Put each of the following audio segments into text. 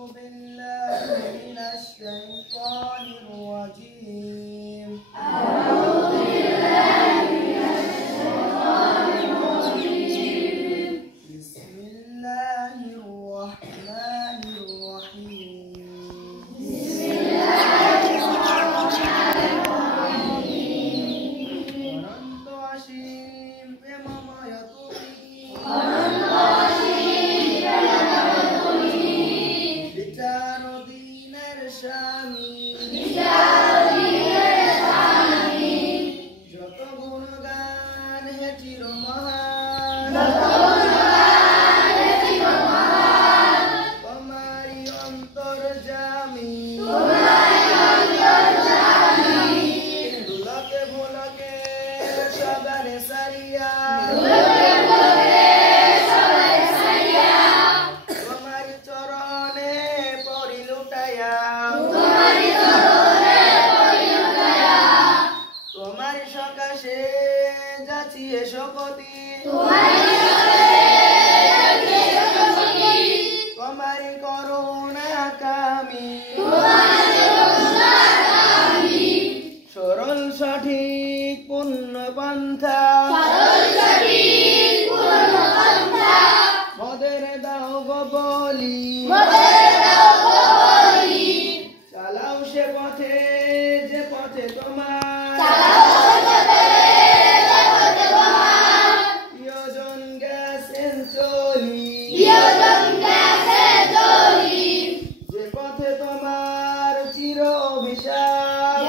بالله من الشيطان الرجيم أعوذ بالله من الشيطان الرجيم بسم الله الرحمن الرحيم بسم الله الرحمن الرحيم অনন্ত অসীম প্রেমময় তুমি অনন্ত অসীম প্রেমময় তুমি বিচার ও দ্বীনের স্বামী যত গুণগান হে চিরমহান তোমারি অন্তর্যামী দুলকে ভুলকে সবারে সারিয়া তোমারি চরণে পড়ি লুটাইয়া তোমারি সকাশে যাচ্ছি শপথি তোমারি করুণা কামি সরল সঠিক পূর্ণ পন্থা মদের দাও গো বলি চালাও সে পথে যে পথে তোমার প্রিয়জন গেছেন চলি যে পথে তোমার চির অভিশাপ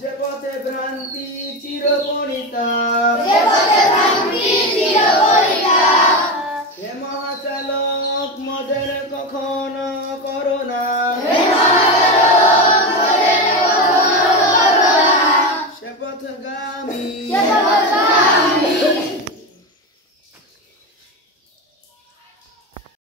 যে পথে ভ্রান্তি চির পরিতাপ হে মহাচালক মদের কখনো করো না সে পথগামী